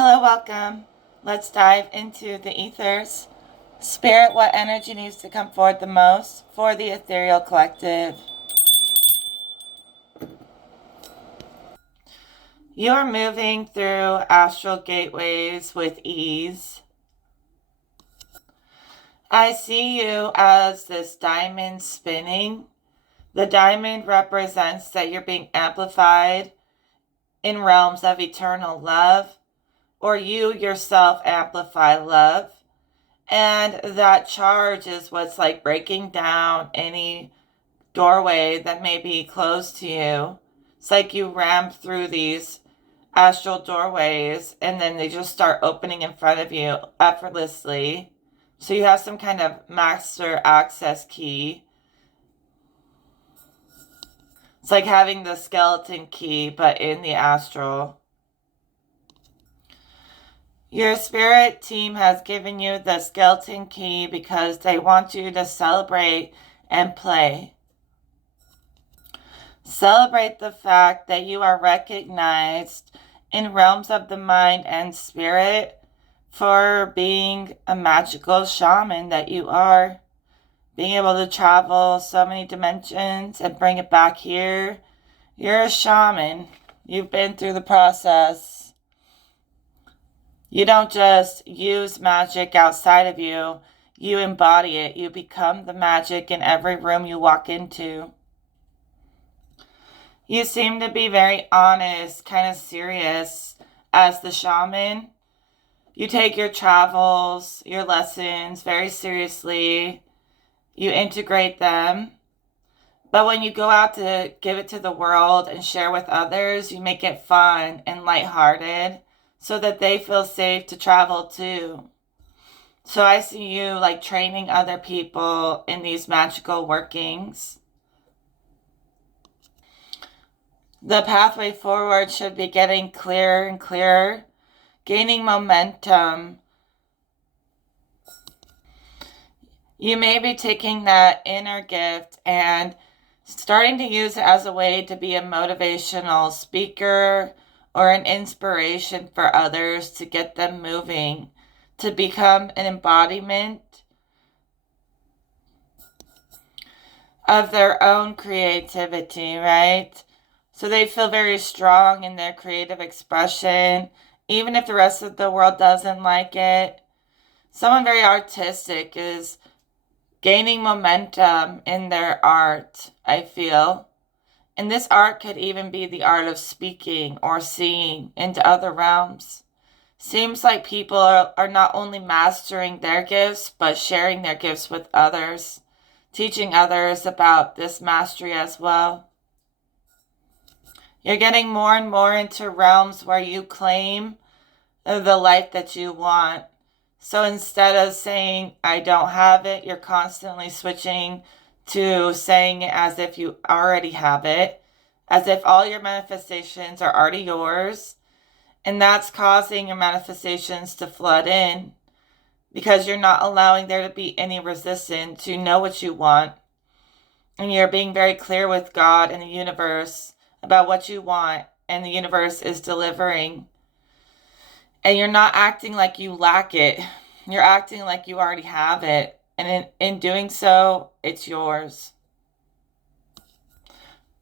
Hello, welcome. Let's dive into the ethers. Spirit, what energy needs to come forward the most for the Ethereal Collective? You are moving through astral gateways with ease. I see you as this diamond spinning. The diamond represents that you're being amplified in realms of eternal love, or you yourself amplify love. And that charge is what's like breaking down any doorway that may be closed to you. It's like you ram through these astral doorways and then they just start opening in front of you effortlessly. So you have some kind of master access key. It's like having the skeleton key, but in the astral. Your spirit team has given you the skeleton key because they want you to celebrate and play. Celebrate the fact that you are recognized in realms of the mind and spirit for being a magical shaman that you are. Being able to travel so many dimensions and bring it back here. You're a shaman. You've been through the process. You don't just use magic outside of you. You embody it. You become the magic in every room you walk into. You seem to be very honest, kind of serious as the shaman. You take your travels, your lessons very seriously. You integrate them. But when you go out to give it to the world and share with others, you make it fun and lighthearted so that they feel safe to travel too. So I see you like training other people in these magical workings. The pathway forward should be getting clearer and clearer, gaining momentum. You may be taking that inner gift and starting to use it as a way to be a motivational speaker or an inspiration for others to get them moving, to become an embodiment of their own creativity, right? So they feel very strong in their creative expression, even if the rest of the world doesn't like it. Someone very artistic is gaining momentum in their art, I feel. And this art could even be the art of speaking or seeing into other realms. Seems like people are not only mastering their gifts, but sharing their gifts with others, teaching others about this mastery as well. You're getting more and more into realms where you claim the life that you want. So instead of saying, I don't have it, you're constantly switching to saying it as if you already have it, as if all your manifestations are already yours. And that's causing your manifestations to flood in because you're not allowing there to be any resistance to know what you want. And you're being very clear with God and the universe about what you want, and the universe is delivering. And you're not acting like you lack it. You're acting like you already have it. And in doing so, it's yours.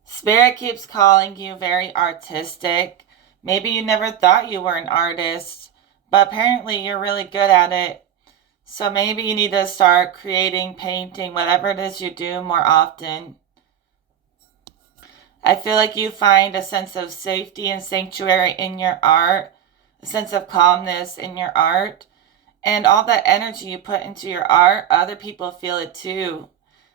Spirit keeps calling you very artistic. Maybe you never thought you were an artist, but apparently you're really good at it. So maybe you need to start creating, painting, whatever it is you do more often. I feel like you find a sense of safety and sanctuary in your art, a sense of calmness in your art, and all that energy you put into your art, other people feel it too.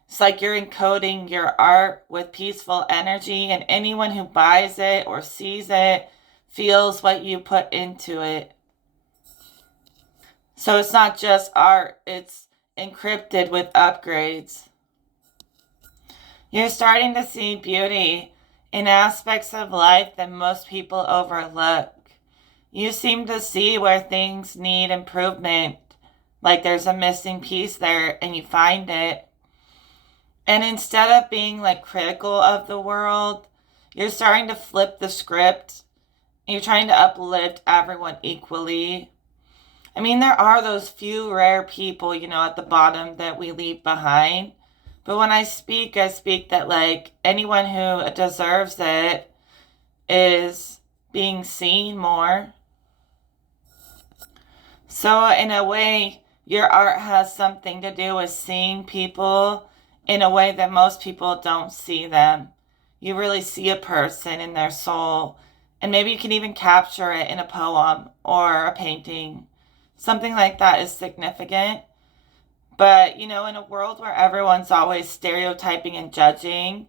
It's like you're encoding your art with peaceful energy, and anyone who buys it or sees it feels what you put into it. So it's not just art, it's encrypted with upgrades. You're starting to see beauty in aspects of life that most people overlook. You seem to see where things need improvement, like there's a missing piece there and you find it. And instead of being like critical of the world, you're starting to flip the script You're trying to uplift everyone equally. I mean, there are those few rare people, at the bottom that we leave behind. But when I speak that like anyone who deserves it is being seen more. So in a way, your art has something to do with seeing people in a way that most people don't see them. You really see a person in their soul, and maybe you can even capture it in a poem or a painting. Something like that is significant. But, in a world where everyone's always stereotyping and judging,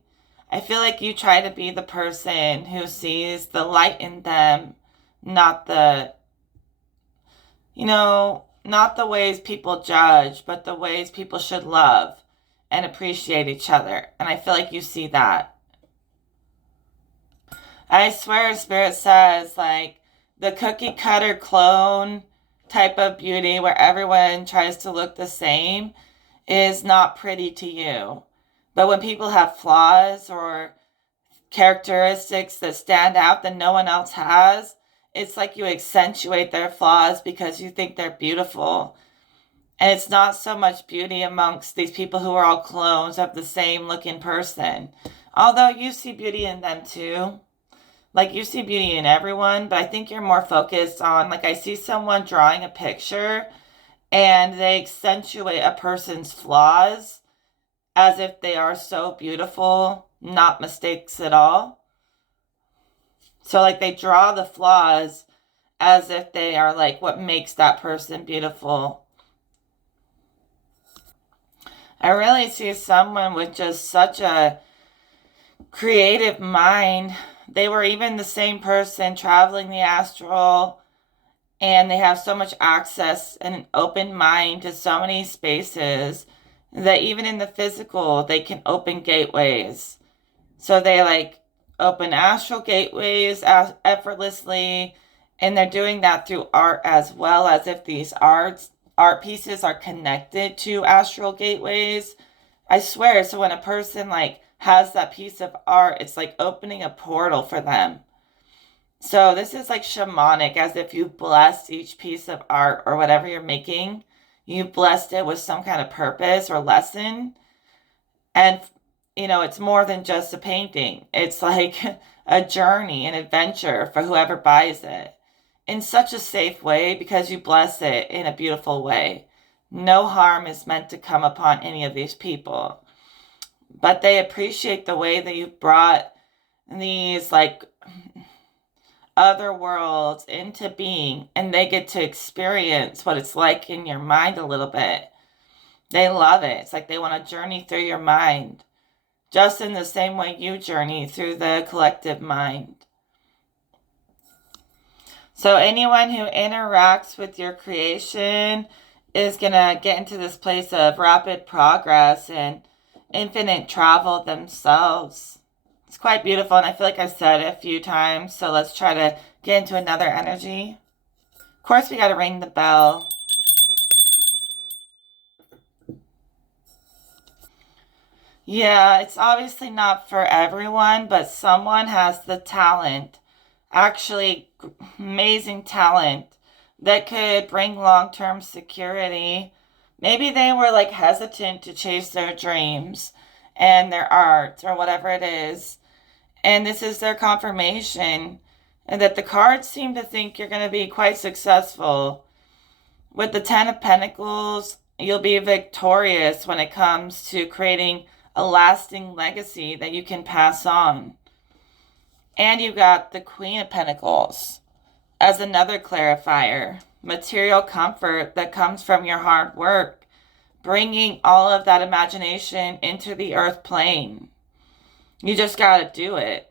I feel like you try to be the person who sees the light in them, not not the ways people judge, but the ways people should love and appreciate each other. And I feel like you see that. I swear Spirit says, like, the cookie cutter clone type of beauty where everyone tries to look the same is not pretty to you. But when people have flaws or characteristics that stand out that no one else has, it's like you accentuate their flaws because you think they're beautiful. And it's not so much beauty amongst these people who are all clones of the same looking person. Although you see beauty in them too. Like, you see beauty in everyone, but I think you're more focused on, like, I see someone drawing a picture and they accentuate a person's flaws as if they are so beautiful, not mistakes at all. So, like, they draw the flaws as if they are, like, what makes that person beautiful. I really see someone with just such a creative mind. They were even the same person traveling the astral, and they have so much access and an open mind to so many spaces that even in the physical, they can open gateways. So they like open astral gateways effortlessly, and they're doing that through art as well, as if these art pieces are connected to astral gateways. I swear, so when a person like has that piece of art, it's like opening a portal for them. So this is like shamanic, as if you blessed each piece of art or whatever you're making. You blessed it with some kind of purpose or lesson. And, it's more than just a painting. It's like a journey, an adventure for whoever buys it. In such a safe way, because you bless it in a beautiful way. No harm is meant to come upon any of these people. But they appreciate the way that you brought these like other worlds into being, and they get to experience what it's like in your mind a little bit. They love it. It's like they want to journey through your mind, just in the same way you journey through the collective mind. So anyone who interacts with your creation is going to get into this place of rapid progress and infinite travel themselves. It's quite beautiful, and I feel like I've said it a few times, so let's try to get into another energy. Of course, we got to ring the bell. Yeah, it's obviously not for everyone, but someone has the talent, actually amazing talent, that could bring long-term security. Maybe they were like hesitant to chase their dreams and their art or whatever it is. And this is their confirmation. And that the cards seem to think you're going to be quite successful. With the Ten of Pentacles, you'll be victorious when it comes to creating a lasting legacy that you can pass on. And you got the Queen of Pentacles as another clarifier. Material comfort that comes from your hard work, bringing all of that imagination into the earth plane. You just got to do it.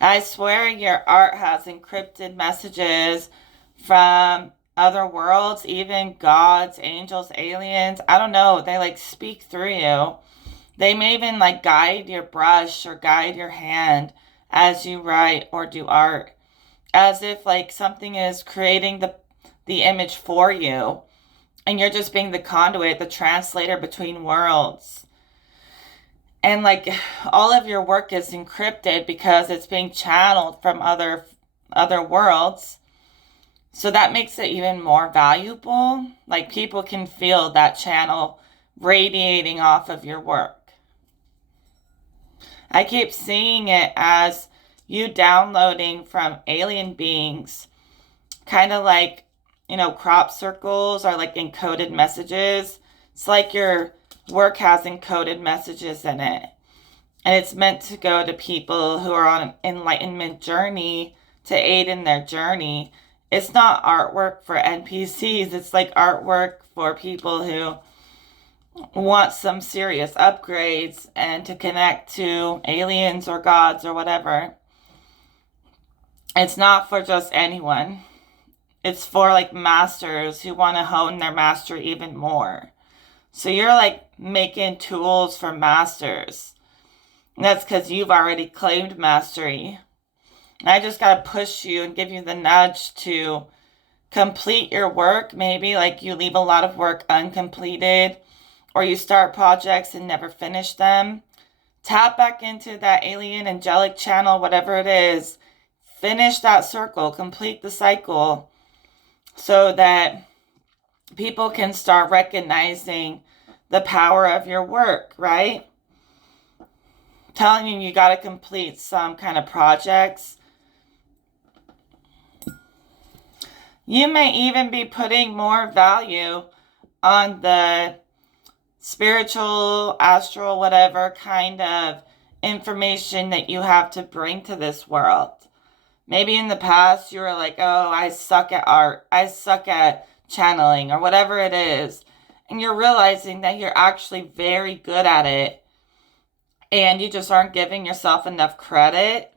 I swear your art has encrypted messages from other worlds, even gods, angels, aliens. I don't know. They like speak through you. They may even like guide your brush or guide your hand as you write or do art. As if like something is creating the image for you. And you're just being the conduit, the translator between worlds. And like all of your work is encrypted because it's being channeled from other worlds. So that makes it even more valuable. Like people can feel that channel radiating off of your work. I keep seeing it as you downloading from alien beings, kind of like, crop circles are like encoded messages. It's like your work has encoded messages in it. And it's meant to go to people who are on an enlightenment journey to aid in their journey. It's not artwork for NPCs. It's like artwork for people who want some serious upgrades and to connect to aliens or gods or whatever. It's not for just anyone. It's for like masters who want to hone their mastery even more. So you're like making tools for masters. And that's because you've already claimed mastery. And I just got to push you and give you the nudge to complete your work. Maybe like you leave a lot of work uncompleted, or you start projects and never finish them. Tap back into that alien angelic channel, whatever it is. Finish that circle, complete the cycle, so that people can start recognizing the power of your work, right? Telling you got to complete some kind of projects. You may even be putting more value on the spiritual, astral, whatever kind of information that you have to bring to this world. Maybe in the past you were like, oh, I suck at art. I suck at channeling or whatever it is. And you're realizing that you're actually very good at it. And you just aren't giving yourself enough credit.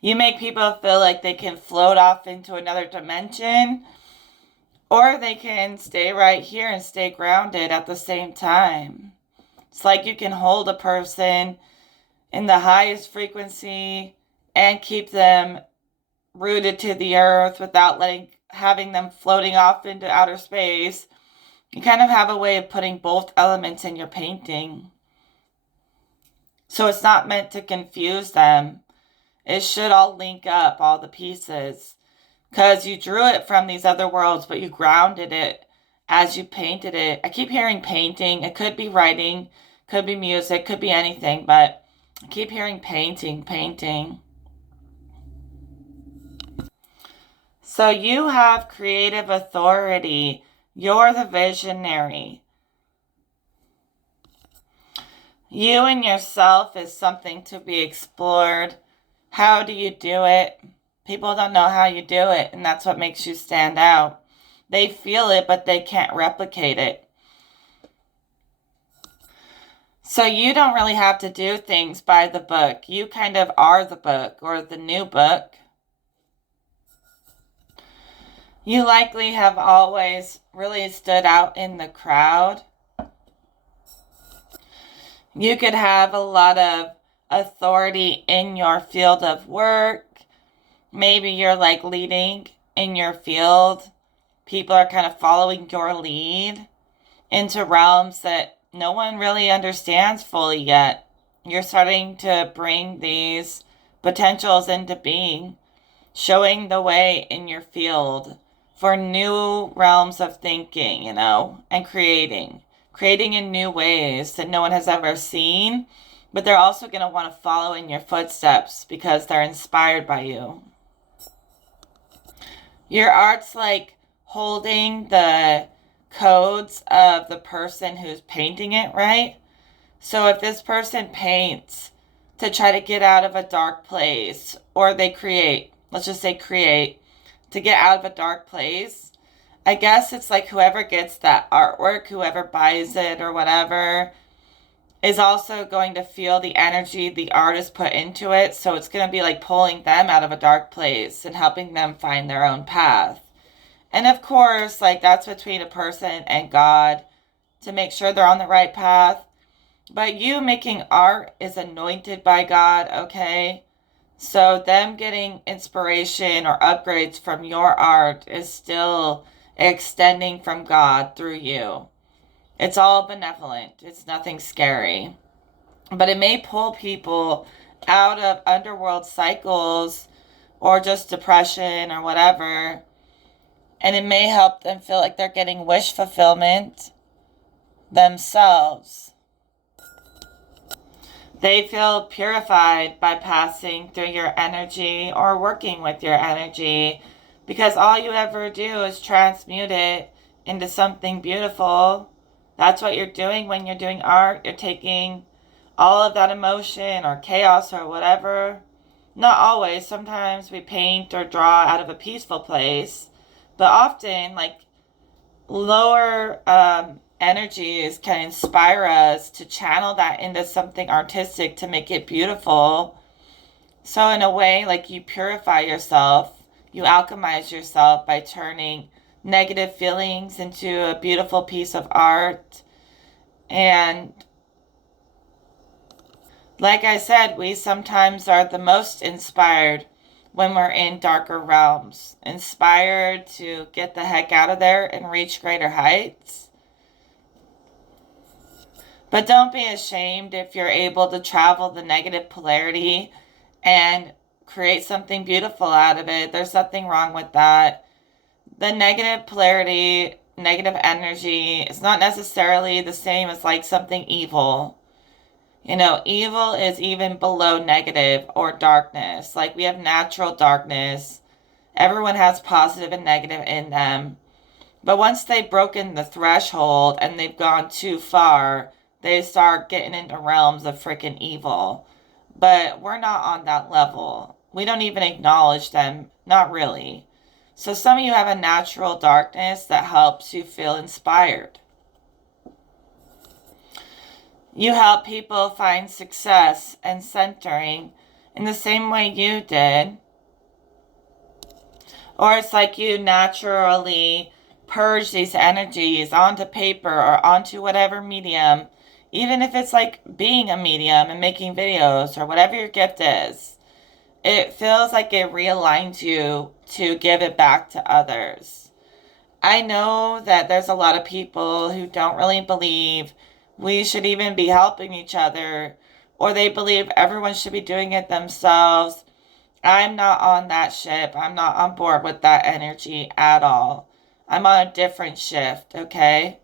You make people feel like they can float off into another dimension. Or they can stay right here and stay grounded at the same time. It's like you can hold a person in the highest frequency and keep them rooted to the earth without having them floating off into outer space. You kind of have a way of putting both elements in your painting. So it's not meant to confuse them. It should all link up, all the pieces. Because you drew it from these other worlds, but you grounded it as you painted it. I keep hearing painting. It could be writing, could be music, could be anything, but I keep hearing painting. So you have creative authority. You're the visionary. You and yourself is something to be explored. How do you do it? People don't know how you do it, and that's what makes you stand out. They feel it, but they can't replicate it. So you don't really have to do things by the book. You kind of are the book or the new book. You likely have always really stood out in the crowd. You could have a lot of authority in your field of work. Maybe you're like leading in your field. People are kind of following your lead into realms that no one really understands fully yet. You're starting to bring these potentials into being, showing the way in your field for new realms of thinking, and creating in new ways that no one has ever seen, but they're also going to want to follow in your footsteps because they're inspired by you. Your art's like holding the codes of the person who's painting it, right? So if this person paints to try to get out of a dark place, or they create, let's just say create, to get out of a dark place, I guess it's like whoever gets that artwork, whoever buys it or whatever, is also going to feel the energy the artist put into it. So it's going to be like pulling them out of a dark place and helping them find their own path. And of course, like that's between a person and God to make sure they're on the right path. But you making art is anointed by God, okay? So them getting inspiration or upgrades from your art is still extending from God through you. It's all benevolent. It's nothing scary. But it may pull people out of underworld cycles or just depression or whatever. And it may help them feel like they're getting wish fulfillment themselves. They feel purified by passing through your energy or working with your energy, because all you ever do is transmute it into something beautiful. That's what you're doing when you're doing art. You're taking all of that emotion or chaos or whatever. Not always. Sometimes we paint or draw out of a peaceful place, but often, like, lower energies can inspire us to channel that into something artistic to make it beautiful. So in a way, like, you purify yourself, you alchemize yourself by turning negative feelings into a beautiful piece of art. And like I said, we sometimes are the most inspired when we're in darker realms, inspired to get the heck out of there and reach greater heights. But don't be ashamed if you're able to travel the negative polarity and create something beautiful out of it. There's nothing wrong with that. The negative polarity, negative energy is not necessarily the same as like something evil. You know, evil is even below negative or darkness. Like, we have natural darkness. Everyone has positive and negative in them. But once they've broken the threshold and they've gone too far, they start getting into realms of freaking evil. But we're not on that level. We don't even acknowledge them. Not really. So some of you have a natural darkness that helps you feel inspired. You help people find success and centering in the same way you did. Or it's like you naturally purge these energies onto paper or onto whatever medium, even if it's like being a medium and making videos or whatever your gift is. It feels like it realigns you to give it back to others. I know that there's a lot of people who don't really believe we should even be helping each other, or they believe everyone should be doing it themselves. I'm not on that ship. I'm not on board with that energy at all. I'm on a different shift, okay?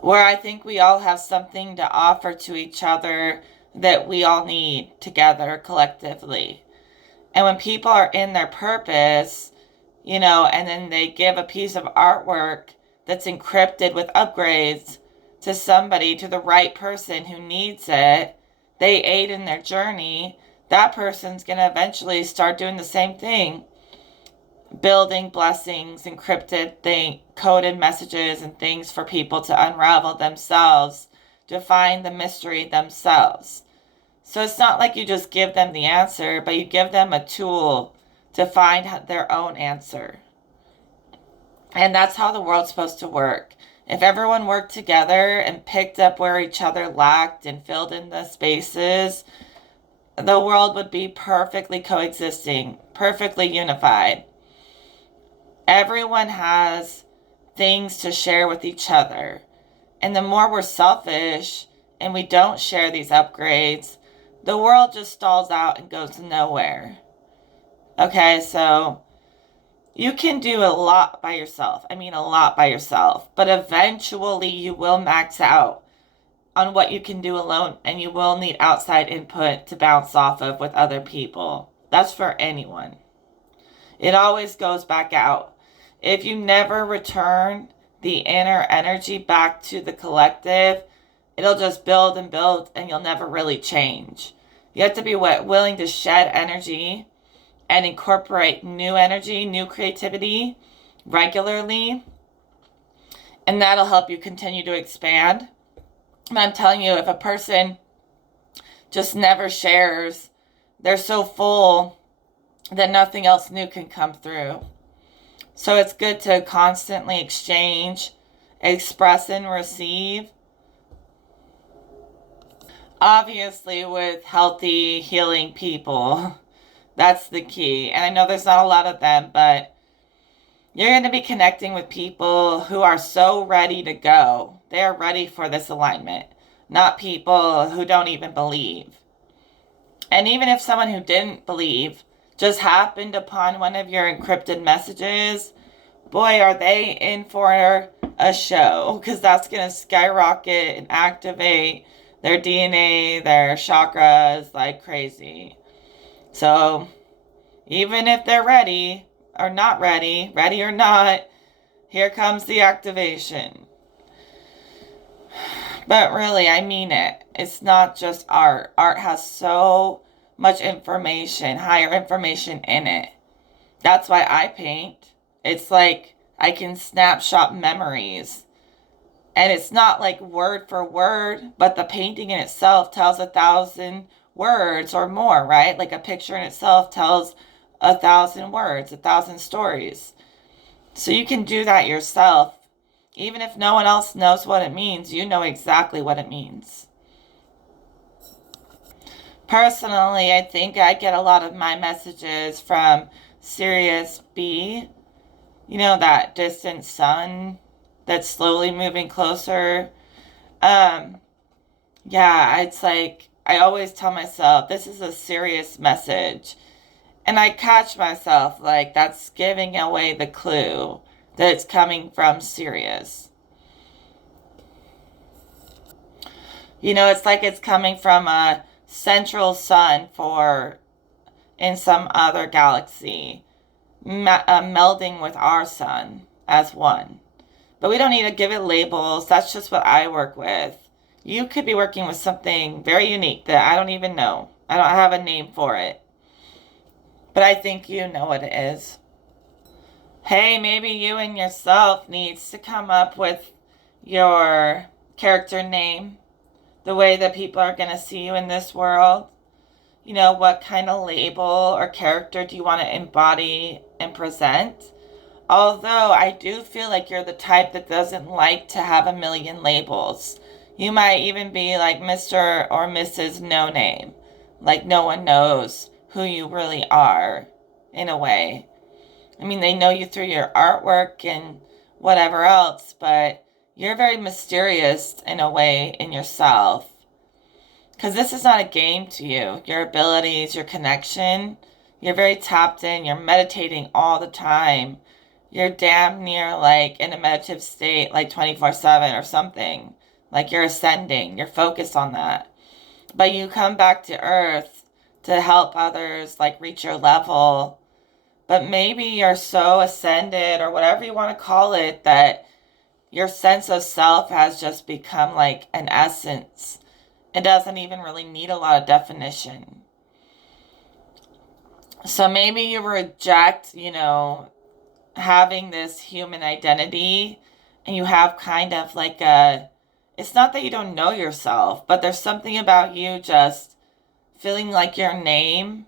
Where I think we all have something to offer to each other that we all need together collectively. And when people are in their purpose, you know, and then they give a piece of artwork that's encrypted with upgrades to somebody, to the right person who needs it, they aid in their journey, that person's going to eventually start doing the same thing, building blessings, encrypted coded messages and things for people to unravel themselves, to find the mystery themselves. So it's not like you just give them the answer, but you give them a tool to find their own answer. And that's how the world's supposed to work. If everyone worked together and picked up where each other lacked and filled in the spaces, the world would be perfectly coexisting, perfectly unified. Everyone has things to share with each other. And the more we're selfish and we don't share these upgrades, the world just stalls out and goes nowhere. Okay, so you can do a lot by yourself. I mean, a lot by yourself. But eventually you will max out on what you can do alone, and you will need outside input to bounce off of with other people. That's for anyone. It always goes back out. If you never return the inner energy back to the collective, it'll just build and build, and you'll never really change. You have to be willing to shed energy and incorporate new energy, new creativity regularly. And that'll help you continue to expand. And I'm telling you, if a person just never shares, they're so full that nothing else new can come through. So it's good to constantly exchange, express, and receive. Obviously, with healthy, healing people. That's the key. And I know there's not a lot of them, but You're going to be connecting with people who are so ready to go. They are ready for this alignment, not people who don't even believe. And even if someone who didn't believe just happened upon one of your encrypted messages, boy, are they in for a show, because that's going to skyrocket and activate their DNA, their chakras like crazy. So even if they're ready or not ready, ready or not, here comes the activation. But really, I mean it. It's not just art. Art has so much information, higher information in it. That's why I paint. It's like I can snapshot memories. And it's not like word for word, but the painting in itself tells 1,000 words or more, right? Like a picture in itself tells 1,000 words, 1,000 stories. So you can do that yourself. Even if no one else knows what it means, you know exactly what it means. Personally, I think I get a lot of my messages from Sirius B. You know, that distant sun that's slowly moving closer. Um, yeah, it's like I always tell myself this is a serious message. And I catch myself like that's giving away the clue that it's coming from Sirius. You know, it's like it's coming from a central sun for in some other galaxy, melding with our sun as one. But we don't need to give it labels. That's just what I work with. You could be working with something very unique that I don't even know. I don't have a name for it. But I think you know what it is. Hey, maybe you and yourself needs to come up with your character name, the way that people are going to see you in this world. You know, what kind of label or character do you want to embody and present? Although I do feel like you're the type that doesn't like to have a million labels. You might even be like Mr. or Mrs. No Name. Like no one knows who you really are, in a way. I mean, they know you through your artwork and whatever else, but you're very mysterious in a way in yourself. Because this is not a game to you. Your abilities, your connection, you're very tapped in. You're meditating all the time. You're damn near like in a meditative state, like 24/7 or something. Like you're ascending. You're focused on that. But you come back to Earth to help others like reach your level. But maybe you're so ascended or whatever you want to call it that your sense of self has just become like an essence. It doesn't even really need a lot of definition. So maybe you reject, you know, having this human identity and you have kind of like it's not that you don't know yourself, but there's something about you just feeling like your name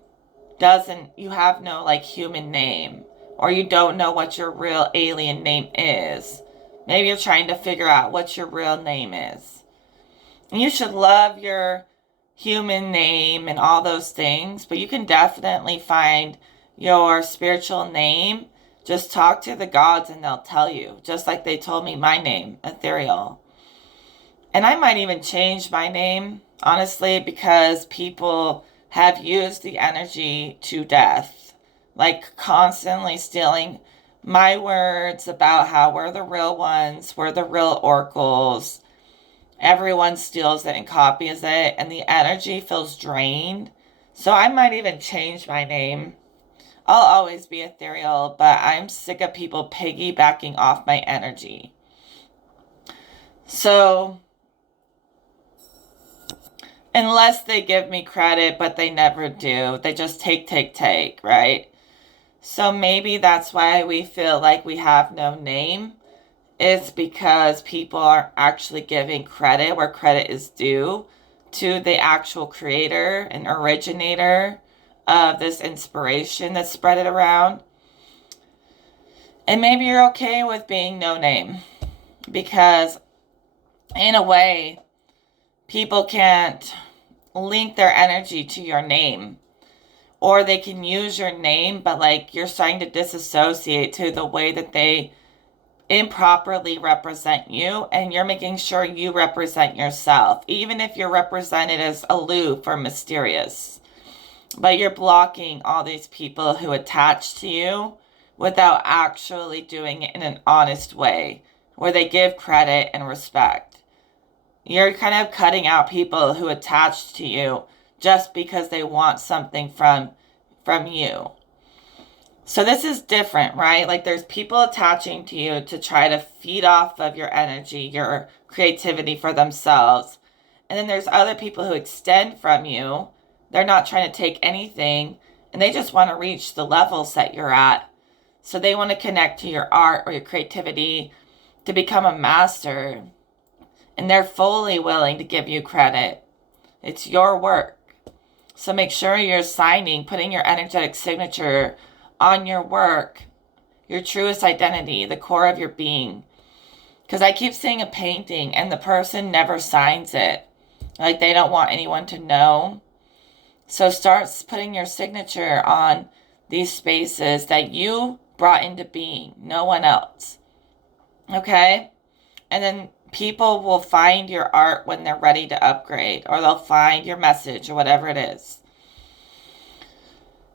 you have no like human name, or you don't know what your real alien name is. Maybe you're trying to figure out what your real name is. You should love your human name and all those things, but you can definitely find your spiritual name. Just talk to the gods and they'll tell you, just like they told me my name, Ethereal. And I might even change my name, honestly, because people have used the energy to death, like constantly stealing my words about how we're the real ones, we're the real oracles. Everyone steals it and copies it, and the energy feels drained. So I might even change my name. I'll always be ethereal, but I'm sick of people piggybacking off my energy. So, unless they give me credit, but they never do, they just take, right? So maybe that's why we feel like we have no name. It's because people aren't actually giving credit where credit is due to the actual creator and originator of this inspiration that spread it around. And maybe you're okay with being no name, because in a way, people can't link their energy to your name, or they can use your name, but like you're starting to disassociate to the way that they improperly represent you, and you're making sure you represent yourself, even if you're represented as aloof or mysterious. But you're blocking all these people who attach to you without actually doing it in an honest way, where they give credit and respect. You're kind of cutting out people who attach to you just because they want something from you. So this is different, right? Like there's people attaching to you to try to feed off of your energy, your creativity for themselves. And then there's other people who extend from you. They're not trying to take anything, and they just want to reach the levels that you're at. So they want to connect to your art or your creativity to become a master. And they're fully willing to give you credit. It's your work. So make sure you're putting your energetic signature on your work, your truest identity, the core of your being. Because I keep seeing a painting and the person never signs it. Like they don't want anyone to know. So start putting your signature on these spaces that you brought into being, no one else. Okay? And then people will find your art when they're ready to upgrade, or they'll find your message or whatever it is.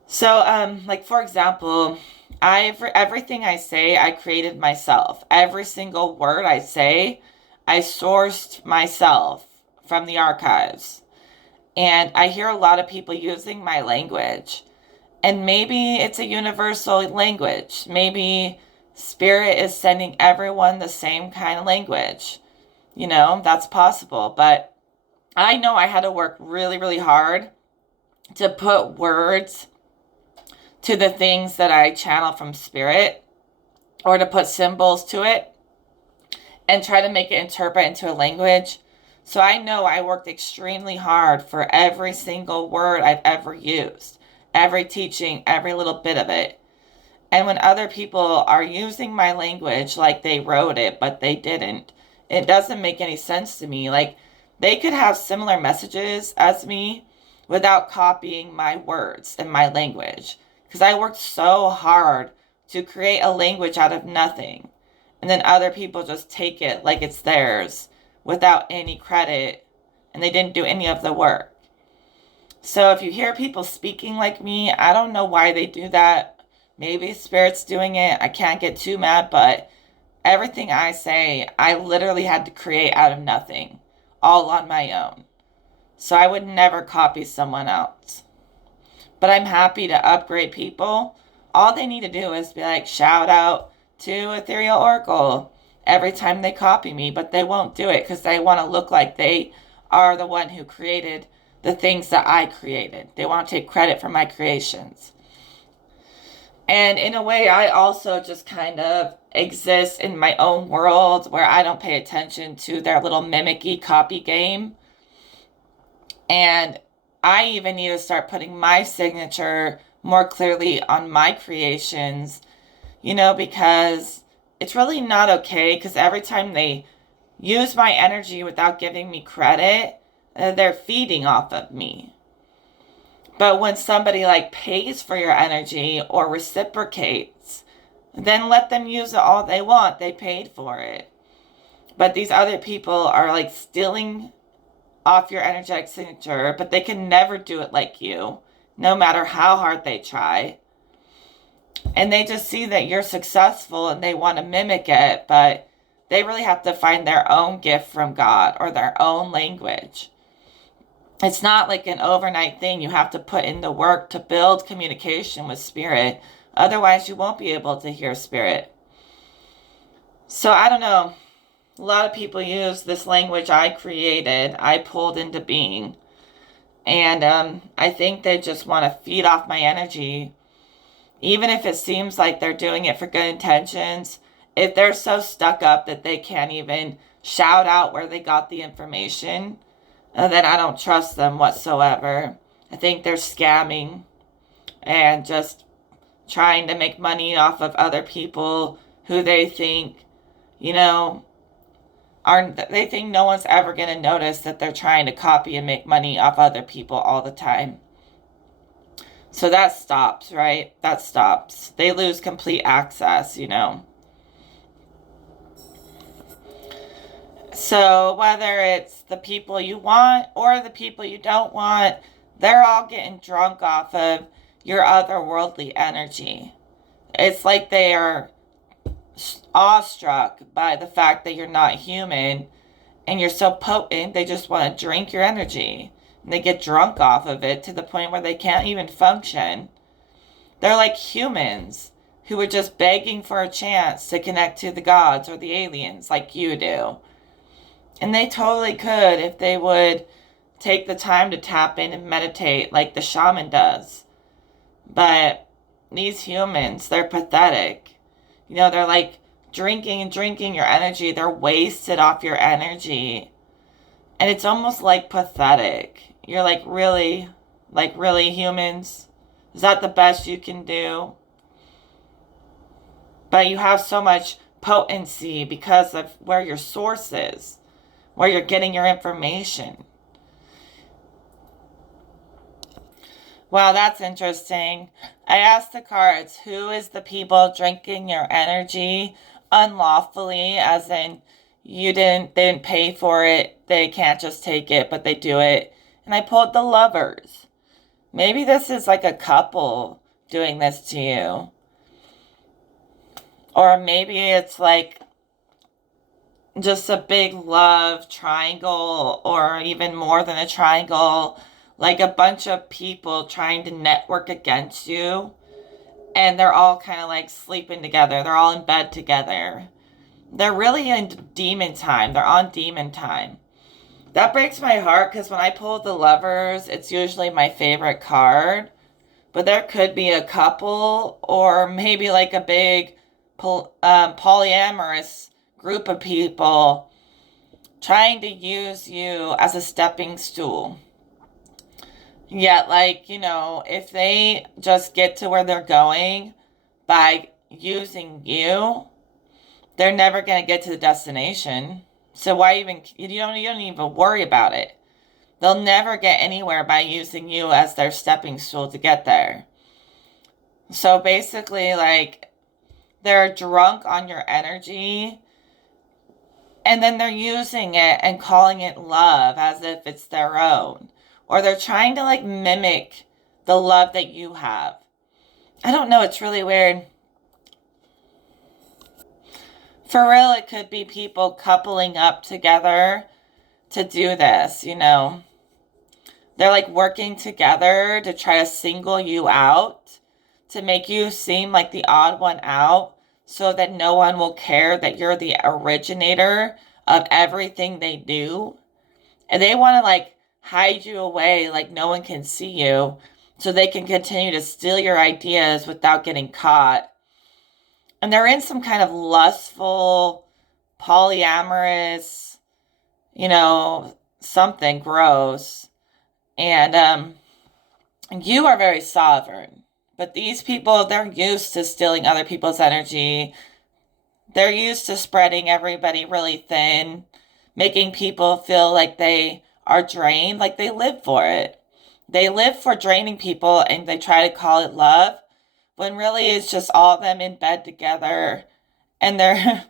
So, like for example, everything I say, I created myself. Every single word I say, I sourced myself from the archives. And I hear a lot of people using my language. And maybe it's a universal language. Maybe Spirit is sending everyone the same kind of language. You know, that's possible. But I know I had to work really, really hard to put words to the things that I channel from Spirit, or to put symbols to it and try to make it interpret into a language. So I know I worked extremely hard for every single word I've ever used, every teaching, every little bit of it. And when other people are using my language like they wrote it, but they didn't, it doesn't make any sense to me. Like they could have similar messages as me without copying my words and my language. Because I worked so hard to create a language out of nothing. And then other people just take it like it's theirs without any credit. And they didn't do any of the work. So if you hear people speaking like me, I don't know why they do that. Maybe Spirit's doing it. I can't get too mad. But everything I say, I literally had to create out of nothing. All on my own. So I would never copy someone else. But I'm happy to upgrade people. All they need to do is be like, shout out to Ethereal Oracle every time they copy me. But they won't do it because they want to look like they are the one who created the things that I created. They want to take credit for my creations. And in a way, I also just kind of exist in my own world where I don't pay attention to their little mimicky copy game. And I even need to start putting my signature more clearly on my creations, you know, because it's really not okay. Because every time they use my energy without giving me credit, they're feeding off of me. But when somebody like pays for your energy or reciprocates, then let them use it all they want. They paid for it. But these other people are like stealing off your energetic signature, but they can never do it like you, no matter how hard they try. And they just see that you're successful and they want to mimic it, but they really have to find their own gift from God or their own language. It's not like an overnight thing. You have to put in the work to build communication with Spirit. Otherwise, you won't be able to hear Spirit. So I don't know. A lot of people use this language I created, I pulled into being. And I think they just want to feed off my energy. Even if it seems like they're doing it for good intentions, if they're so stuck up that they can't even shout out where they got the information, then I don't trust them whatsoever. I think they're scamming and just trying to make money off of other people who they think, you know, they think no one's ever going to notice that they're trying to copy and make money off other people all the time. So that stops, right? That stops. They lose complete access, So whether it's the people you want or the people you don't want, they're all getting drunk off of your otherworldly energy. It's like they are awestruck by the fact that you're not human and you're so potent, they just want to drink your energy. And they get drunk off of it to the point where they can't even function. They're like humans who are just begging for a chance to connect to the gods or the aliens like you do. And they totally could if they would take the time to tap in and meditate like the shaman does. But these humans, they're pathetic. They're like drinking and drinking your energy. They're wasted off your energy. And it's almost like pathetic. You're like, really humans? Is that the best you can do? But you have so much potency because of where your source is, where you're getting your information. Wow, that's interesting. I asked the cards, who is the people drinking your energy unlawfully, as in they didn't pay for it, they can't just take it, but they do it. And I pulled the Lovers. Maybe this is like a couple doing this to you. Or maybe it's like just a big love triangle, or even more than a triangle, like a bunch of people trying to network against you, and they're all kind of like sleeping together. They're all in bed together. They're really in demon time. They're on demon time. That breaks my heart because when I pull the Lovers, it's usually my favorite card. But there could be a couple, or maybe like a big polyamorous group of people trying to use you as a stepping stool. Yet, if they just get to where they're going by using you, they're never going to get to the destination. So why even, you don't even worry about it. They'll never get anywhere by using you as their stepping stool to get there. So basically, they're drunk on your energy, and then they're using it and calling it love as if it's their own. Or they're trying to mimic the love that you have. I don't know, it's really weird. For real, it could be people coupling up together to do this, They're working together to try to single you out, to make you seem like the odd one out, so that no one will care that you're the originator of everything they do. And they want to hide you away like no one can see you, so they can continue to steal your ideas without getting caught. And they're in some kind of lustful, polyamorous, something gross. And you are very sovereign. But these people, they're used to stealing other people's energy. They're used to spreading everybody really thin, making people feel like they are drained, like they live for it. They live for draining people, and they try to call it love, when really it's just all of them in bed together. And they're,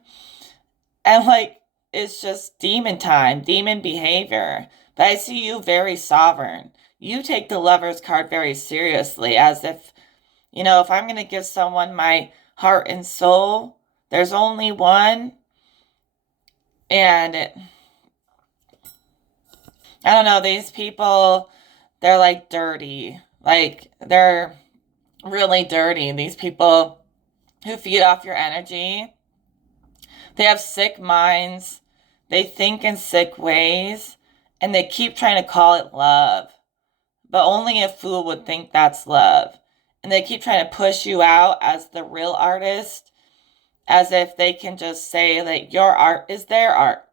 and it's just demon time, demon behavior. But I see you very sovereign. You take the Lover's card very seriously, as if, if I'm going to give someone my heart and soul, there's only one. And I don't know, these people, they're dirty. They're really dirty. These people who feed off your energy, they have sick minds. They think in sick ways, and they keep trying to call it love. But only a fool would think that's love. And they keep trying to push you out as the real artist, as if they can just say that your art is their art.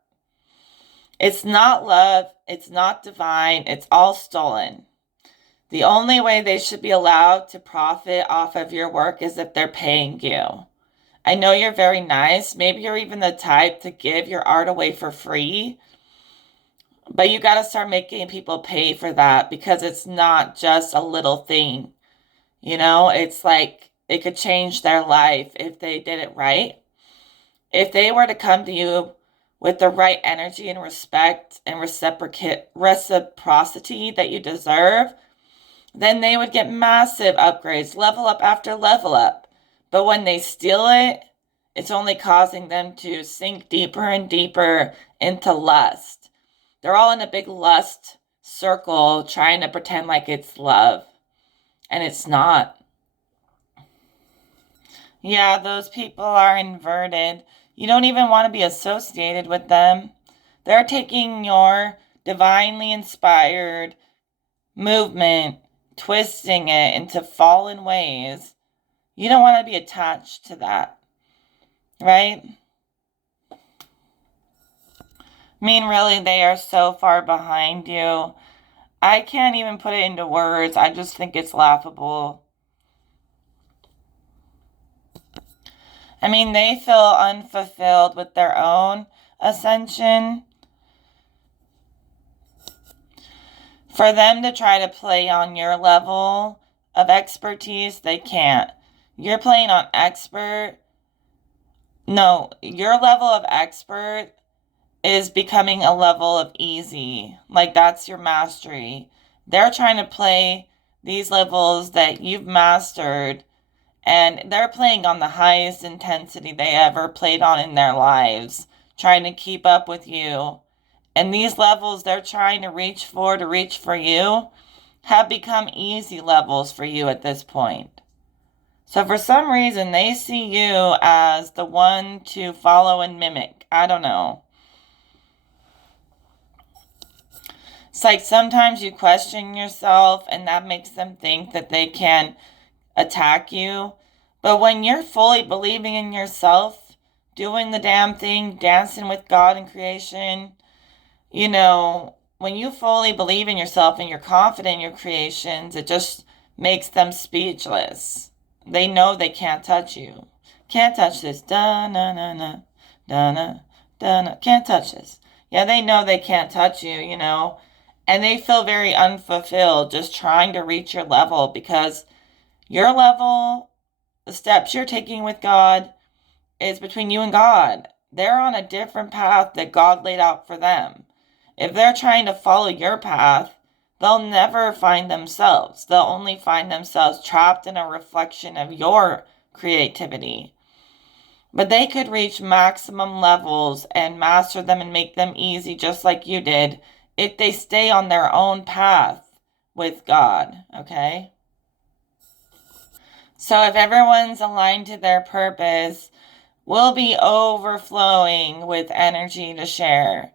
It's not love. It's not divine. It's all stolen. The only way they should be allowed to profit off of your work is if they're paying you. I know you're very nice. Maybe you're even the type to give your art away for free. But you got to start making people pay for that, because it's not just a little thing. It's like it could change their life if they did it right. If they were to come to you with the right energy and respect and reciprocity that you deserve, then they would get massive upgrades, level up after level up. But when they steal it, it's only causing them to sink deeper and deeper into lust. They're all in a big lust circle trying to pretend like it's love. And it's not. Yeah, those people are inverted. You don't even want to be associated with them. They're taking your divinely inspired movement, twisting it into fallen ways. You don't want to be attached to that, right? I mean, really, they are so far behind you. I can't even put it into words. I just think it's laughable. I mean, they feel unfulfilled with their own ascension. For them to try to play on your level of expertise, they can't. You're playing on expert. No, your level of expert is becoming a level of easy. Like that's your mastery. They're trying to play these levels that you've mastered, and they're playing on the highest intensity they ever played on in their lives, trying to keep up with you. And these levels they're trying to reach for you, have become easy levels for you at this point. So for some reason, they see you as the one to follow and mimic. I don't know. It's like sometimes you question yourself and that makes them think that they can attack you. But when you're fully believing in yourself, doing the damn thing, dancing with God and creation, when you fully believe in yourself and you're confident in your creations, it just makes them speechless. They know they can't touch you. Can't touch this. Da-na-na-na. Da-na. Da-na. Can't touch this. Yeah, they know they can't touch you, And they feel very unfulfilled just trying to reach your level because your level, the steps you're taking with God, is between you and God. They're on a different path that God laid out for them. If they're trying to follow your path, they'll never find themselves. They'll only find themselves trapped in a reflection of your creativity. But they could reach maximum levels and master them and make them easy just like you did if they stay on their own path with God, okay? So if everyone's aligned to their purpose, we'll be overflowing with energy to share.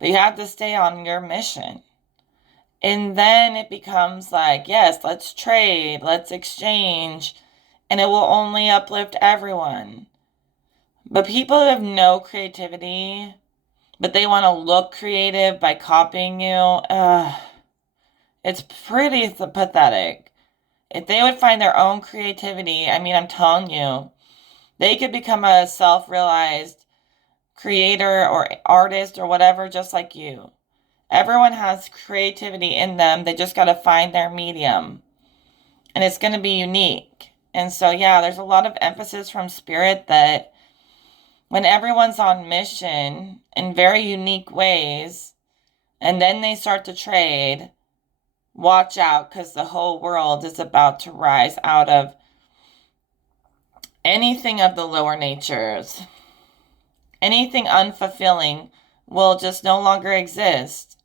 But you have to stay on your mission. And then it becomes like, yes, let's trade, let's exchange, and it will only uplift everyone. But people who have no creativity, but they want to look creative by copying you, it's pretty pathetic. If they would find their own creativity, I mean, I'm telling you, they could become a self-realized creator or artist or whatever, just like you. Everyone has creativity in them. They just got to find their medium. And it's going to be unique. And so, yeah, there's a lot of emphasis from Spirit that when everyone's on mission in very unique ways, and then they start to trade, watch out because the whole world is about to rise out of anything of the lower natures. Anything unfulfilling will just no longer exist.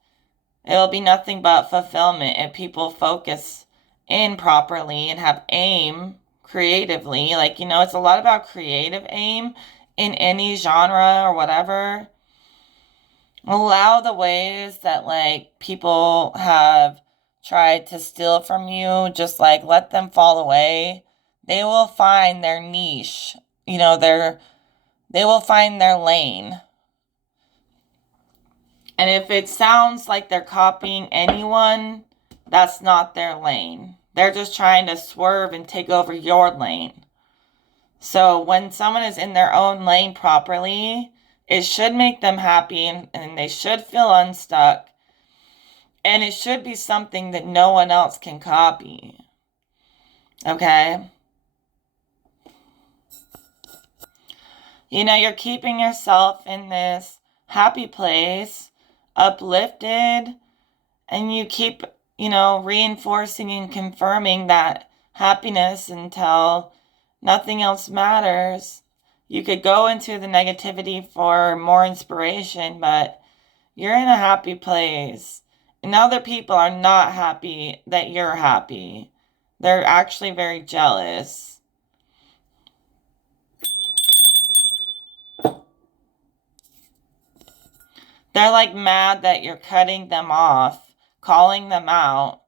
It'll be nothing but fulfillment if people focus in properly and have aim creatively. It's a lot about creative aim in any genre or whatever. Allow the ways that people have tried to steal from you, just let them fall away. They will find their niche, they will find their lane. And if it sounds like they're copying anyone, that's not their lane. They're just trying to swerve and take over your lane. So when someone is in their own lane properly, it should make them happy and they should feel unstuck. And it should be something that no one else can copy. Okay? You're keeping yourself in this happy place, uplifted, and you keep, reinforcing and confirming that happiness until nothing else matters. You could go into the negativity for more inspiration, but you're in a happy place. And other people are not happy that you're happy. They're actually very jealous. They're like mad that you're cutting them off, calling them out.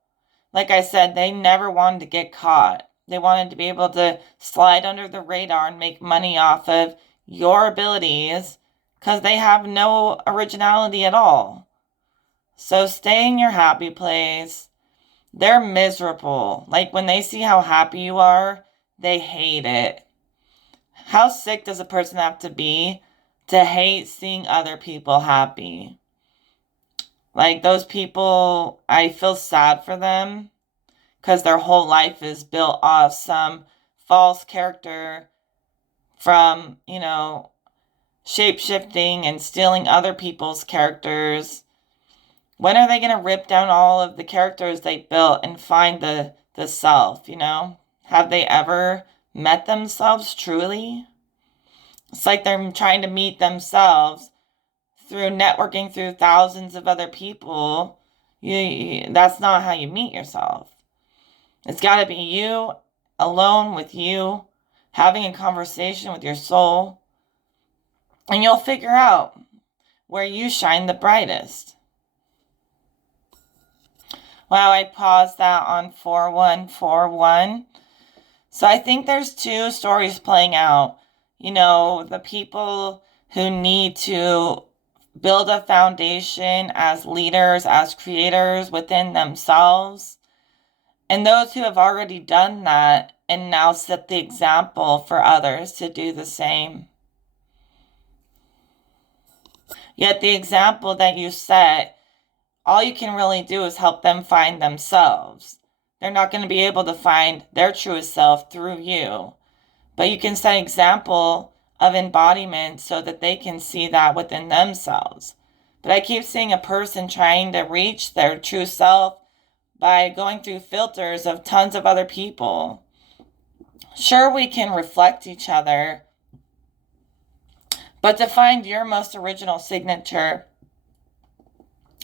Like I said, they never wanted to get caught. They wanted to be able to slide under the radar and make money off of your abilities because they have no originality at all. So stay in your happy place. They're miserable. Like when they see how happy you are, they hate it. How sick does a person have to be to hate seeing other people happy? Like those people, I feel sad for them because their whole life is built off some false character from, shape-shifting and stealing other people's characters. When are they going to rip down all of the characters they built and find the self, Have they ever met themselves truly? It's like they're trying to meet themselves through networking through thousands of other people. That's not how you meet yourself. It's got to be you, alone with you, having a conversation with your soul, and you'll figure out where you shine the brightest. Wow, I paused that on 4141. So I think there's two stories playing out. The people who need to build a foundation as leaders, as creators within themselves, and those who have already done that and now set the example for others to do the same. Yet the example that you set, all you can really do is help them find themselves. They're not going to be able to find their truest self through you. But you can set an example of embodiment so that they can see that within themselves. But I keep seeing a person trying to reach their true self by going through filters of tons of other people. Sure, we can reflect each other, but to find your most original signature,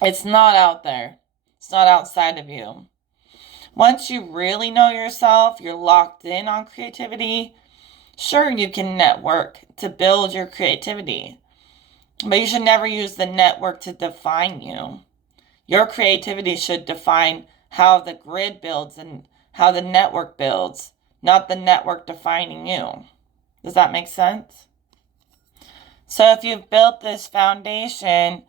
it's not out there. It's not outside of you. Once you really know yourself, you're locked in on creativity. Sure, you can network to build your creativity, but you should never use the network to define you. Your creativity should define how the grid builds and how the network builds, not the network defining you. Does that make sense? So if you've built this foundation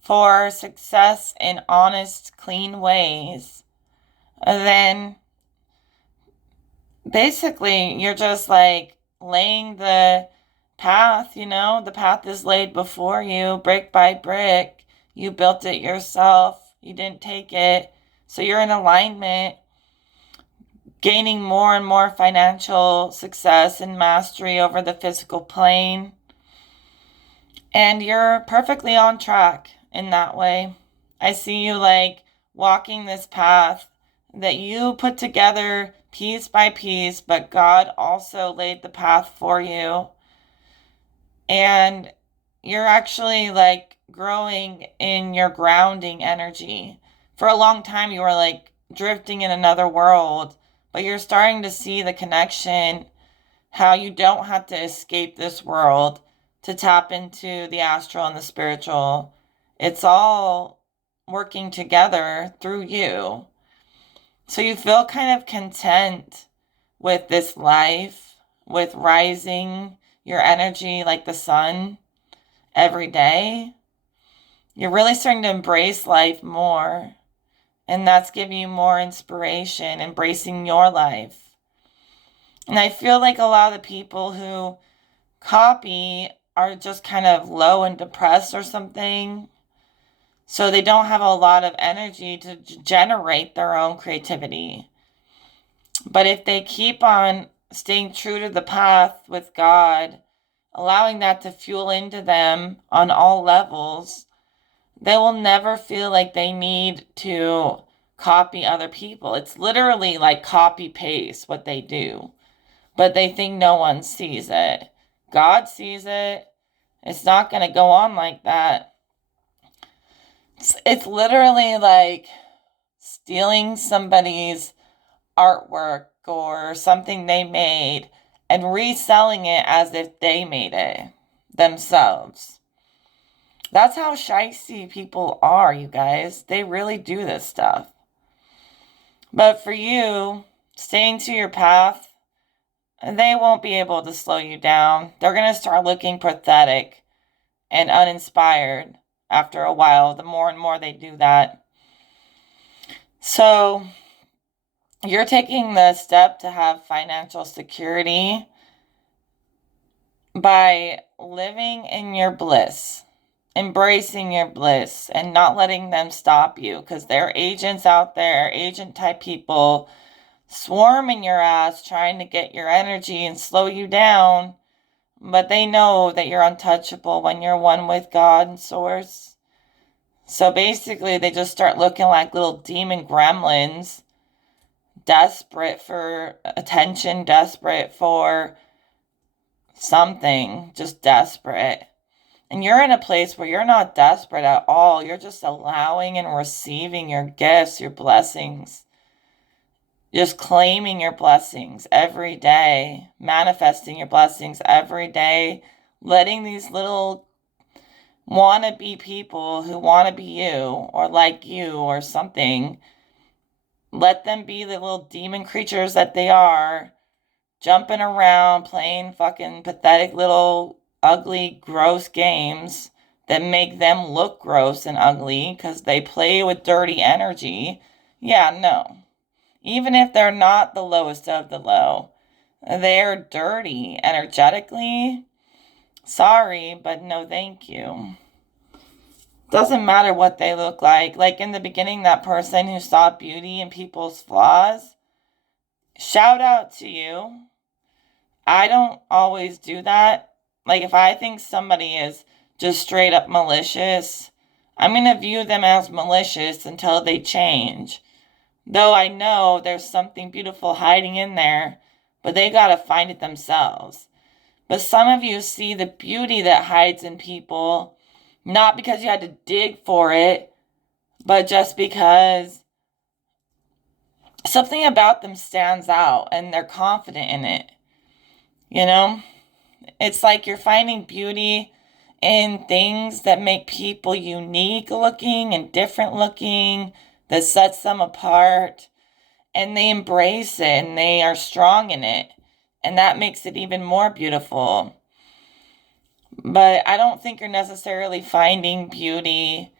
for success in honest, clean ways, then basically you're just like laying the path, the path is laid before you brick by brick. You built it yourself. You didn't take it. So you're in alignment, gaining more and more financial success and mastery over the physical plane. And you're perfectly on track in that way. I see you like walking this path that you put together piece by piece, but God also laid the path for you. And you're actually like growing in your grounding energy. For a long time, you were like drifting in another world, but you're starting to see the connection, how you don't have to escape this world to tap into the astral and the spiritual. It's all working together through you. So you feel kind of content with this life, with rising your energy like the sun every day. You're really starting to embrace life more. And that's giving you more inspiration, embracing your life. And I feel like a lot of the people who copy are just kind of low and depressed or something. So they don't have a lot of energy to generate their own creativity. But But if they keep on staying true to the path with God, allowing that to fuel into them on all levels, they will never feel like they need to copy other people. It's literally like copy paste what they do, but they think no one sees it. God sees it. It's not going to go on like that. It's literally like stealing somebody's artwork or something they made and reselling it as if they made it themselves. That's how shysty people are, you guys. They really do this stuff. But for you, staying to your path, they won't be able to slow you down. They're going to start looking pathetic and uninspired after a while, the more and more they do that. So you're taking the step to have financial security by living in your bliss, embracing your bliss, and not letting them stop you, because there are agents out there, agent type people swarming your ass trying to get your energy and slow you down, but they know that you're untouchable when you're one with God and Source. So basically they just start looking like little demon gremlins, desperate for attention, desperate for something, just desperate. And you're in a place where you're not desperate at all. You're just allowing and receiving your gifts, your blessings. Just claiming your blessings every day. Manifesting your blessings every day. Letting these little wannabe people who want to be you or like you or something, let them be the little demon creatures that they are, jumping around, playing fucking pathetic little ugly, gross games that make them look gross and ugly because they play with dirty energy. Yeah, no. Even if they're not the lowest of the low, they're dirty energetically. Sorry, but no thank you. Doesn't matter what they look like. Like in the beginning, that person who saw beauty in people's flaws, shout out to you. I don't always do that. Like if I think somebody is just straight up malicious, I'm going to view them as malicious until they change. Though I know there's something beautiful hiding in there, but they got to find it themselves. But some of you see the beauty that hides in people, not because you had to dig for it, but just because something about them stands out and they're confident in it. You know? It's like you're finding beauty in things that make people unique looking and different looking, that sets them apart, and they embrace it and they are strong in it. And that makes it even more beautiful. But I don't think you're necessarily finding beauty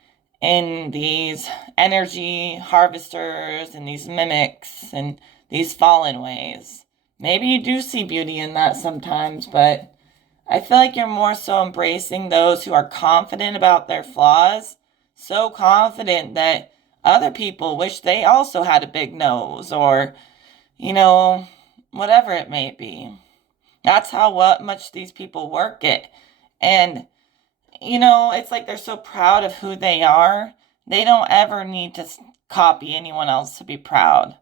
in these energy harvesters and these mimics and these fallen ways. Maybe you do see beauty in that sometimes, but I feel like you're more so embracing those who are confident about their flaws, so confident that other people wish they also had a big nose or, whatever it may be. That's how much these people work it. And, it's like they're so proud of who they are. They don't ever need to copy anyone else to be proud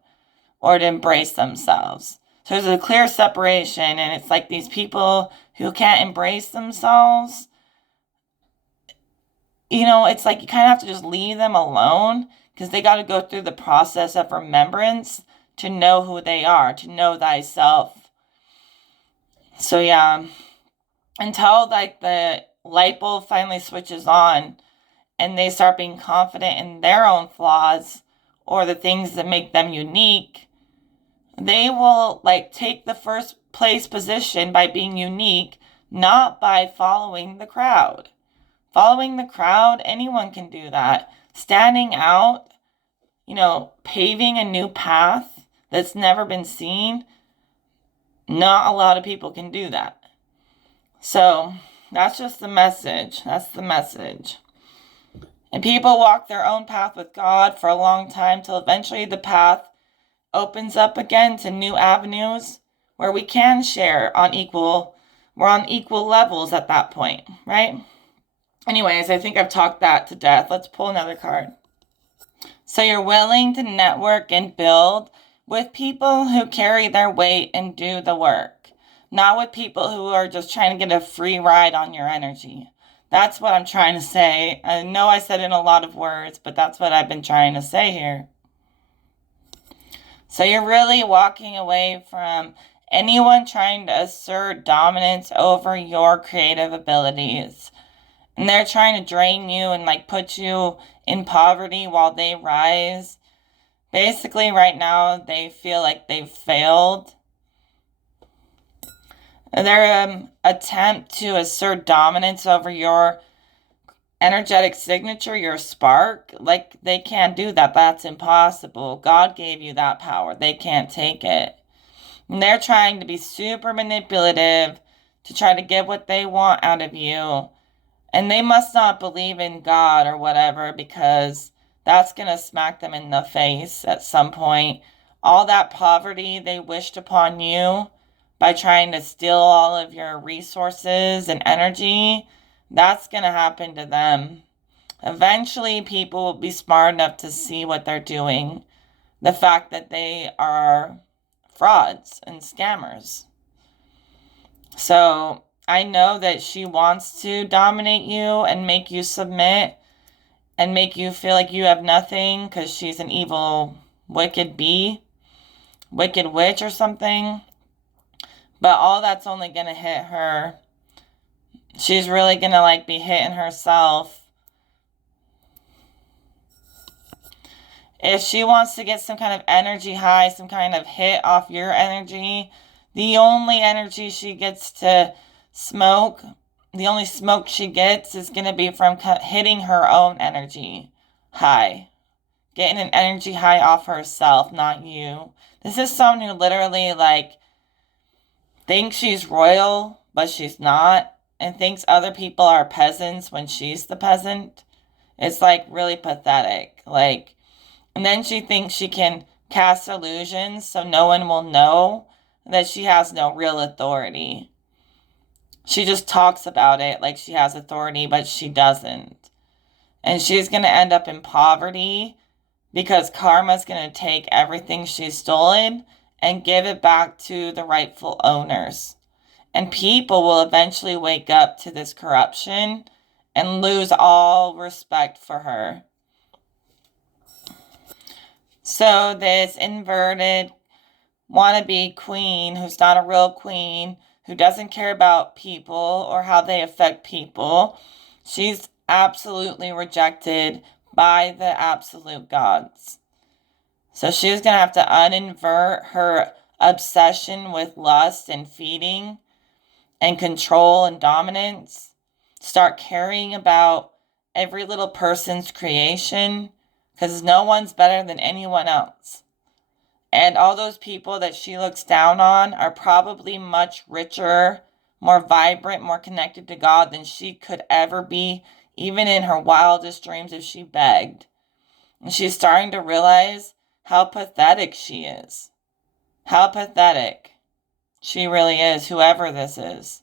or to embrace themselves. So there's a clear separation, and it's like these people who can't embrace themselves, it's like you kind of have to just leave them alone because they got to go through the process of remembrance to know who they are, to know thyself. So yeah, until like the light bulb finally switches on and they start being confident in their own flaws or the things that make them unique, they will take the first place position by being unique, not by following the crowd. Following the crowd, anyone can do that. Standing out, paving a new path that's never been seen, not a lot of people can do that. So that's just the message. That's the message. And people walk their own path with God for a long time till eventually the path opens up again to new avenues where we can share we're on equal levels at that point, right? Anyways, I think I've talked that to death. Let's pull another card. So you're willing to network and build with people who carry their weight and do the work, not with people who are just trying to get a free ride on your energy. That's what I'm trying to say. I know I said it in a lot of words, but that's what I've been trying to say here. So you're really walking away from anyone trying to assert dominance over your creative abilities. And they're trying to drain you and like put you in poverty while they rise. Basically, right now, they feel like they've failed. Their attempt to assert dominance over your energetic signature, your spark, like they can't do that. That's impossible. God gave you that power. They can't take it. And they're trying to be super manipulative to try to get what they want out of you. And they must not believe in God or whatever, because that's going to smack them in the face at some point. All that poverty they wished upon you by trying to steal all of your resources and energy, that's going to happen to them. Eventually, people will be smart enough to see what they're doing. The fact that they are frauds and scammers. So I know that she wants to dominate you and make you submit and make you feel like you have nothing because she's an evil, wicked witch or something. But all that's only going to hit her. She's really going to like be hitting herself. If she wants to get some kind of energy high, some kind of hit off your energy, the only energy she gets to smoke, the only smoke she gets is going to be from hitting her own energy high. Getting an energy high off herself, not you. This is someone who literally like thinks she's royal, but she's not, and thinks other people are peasants when she's the peasant. It's like really pathetic. Like, and then she thinks she can cast illusions so no one will know that she has no real authority. She just talks about it like she has authority, but she doesn't. And she's going to end up in poverty because karma's going to take everything she's stolen and give it back to the rightful owners. And people will eventually wake up to this corruption and lose all respect for her. So this inverted wannabe queen who's not a real queen, who doesn't care about people or how they affect people, she's absolutely rejected by the absolute gods. So she's going to have to uninvert her obsession with lust and feeding and control and dominance. Start caring about every little person's creation, because no one's better than anyone else. And all those people that she looks down on are probably much richer, more vibrant, more connected to God than she could ever be, even in her wildest dreams if she begged. And she's starting to realize how pathetic she is. How pathetic she really is, whoever this is.